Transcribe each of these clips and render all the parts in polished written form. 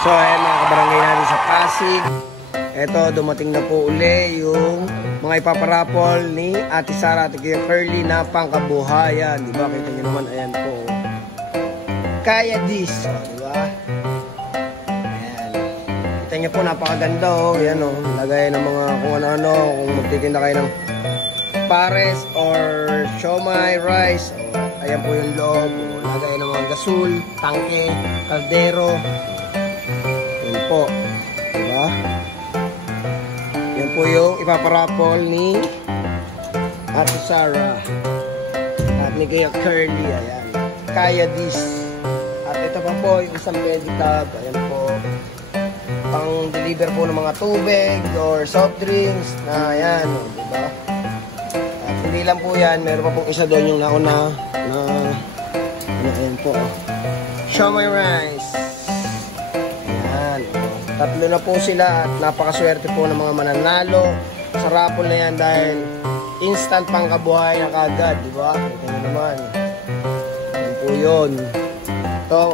So ayan mga kabarangay natin sa Pasig. Eto, dumating na po uli yung mga ipaparapol ni Ate Sara at Kuya Curly na pangkabuhayan. Diba? Kita nyo naman, ayan po. Kaya this. Diba? Ayan. Kita nyo po, napakaganda oh. Ayan oh. Lagay ng mga kung ano-ano. Kung magtitinda kayo ng pares or siomai rice. Oh, ayan po yung loob. Oh, lagay ng mga gasol, tangke, kaldero. Ayan po. Diba? Yan po yung ipaparapol ni Ate Sara at ni Kuya Curly. Ayan. Kaya this. At ito pa po yung isang pedicab. Ayan po. Pang deliver po ng mga tubig or soft drinks. Na ayan. O, diba? At hindi lang po yan. Meron pa pong isa doon yung nauna. Na ayan po. Siomai rice. Ayan. Tatlo na po sila at napakaswerte po ng mga mananalo sa raffle na yan dahil instant pangkabuhay na kagad, di ba? Ito nyo naman. Yan po yun. So,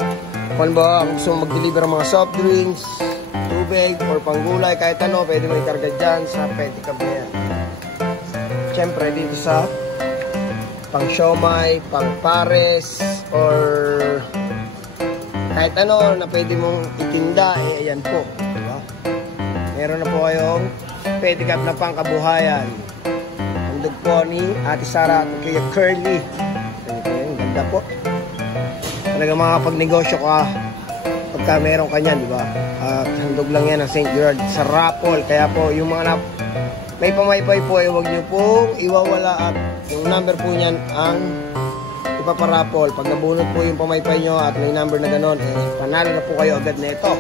kung ba gusto mo mag-deliver ng mga soft drinks, tubig, or panggulay, kahit ano, pwede mo ikarga dyan sa pedicab na yan. Siyempre, dito sa pang siomai, pang pares, or kahit ano na pwede mong itinda, eh ayan po. Diba? Meron na po kayong pedicab na pangkabuhayan. Handog po ni Ate Sara at Kuya Curly. Ayan, ganda po. Talaga makapag-negosyo ka pagka meron ka niyan, diba? At handog lang yan ng St. Gerard sa raffle. Kaya po, yung mga may pamaypay po, huwag nyo pong iwawala at yung number po niyan ang ipaparapol. Pag nabunot po yung pamaypay nyo at may number na ganon, eh, panalo na po kayo agad na ito.